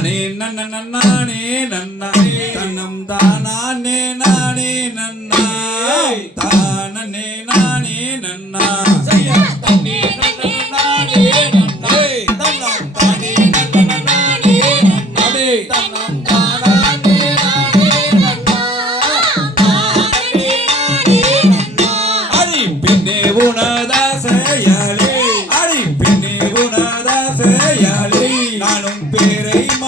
நானே நன்ன நானே நன்னானே தன்னம் தானே நானே நன்னா தானே நானே நன்னா உனதாசையாளி. நானும் பேரை மா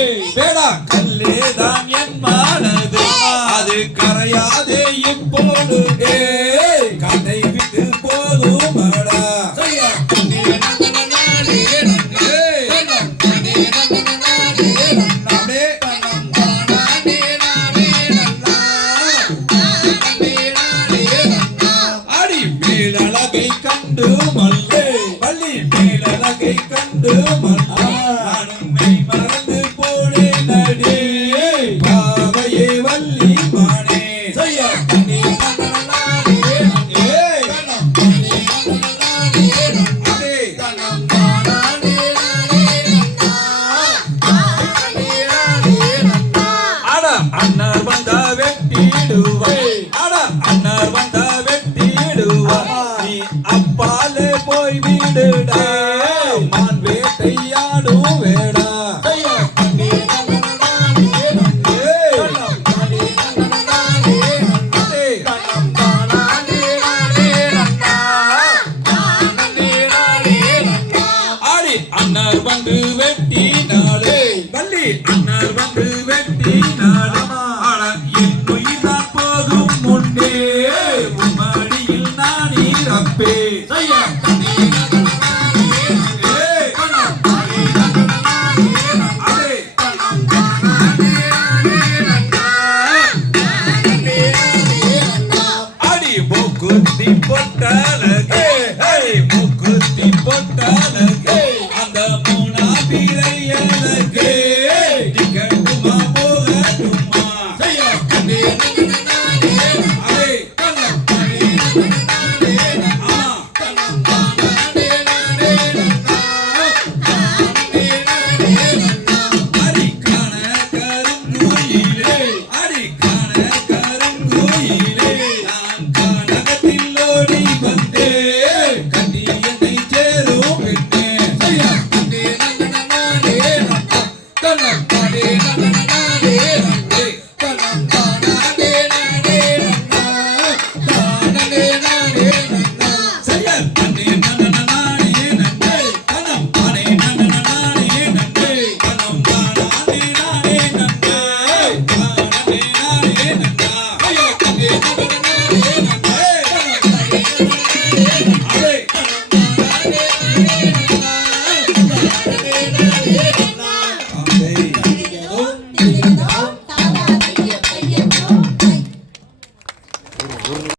Yeah, man. அண்ணார் வந்து வெட்டி நாளே வள்ளி. அண்ணார் வந்து வெட்டி நாளே என் உயிர் தான் போகும் முன்னே. உமாடியில் நான் இறப்பே Hey, hey,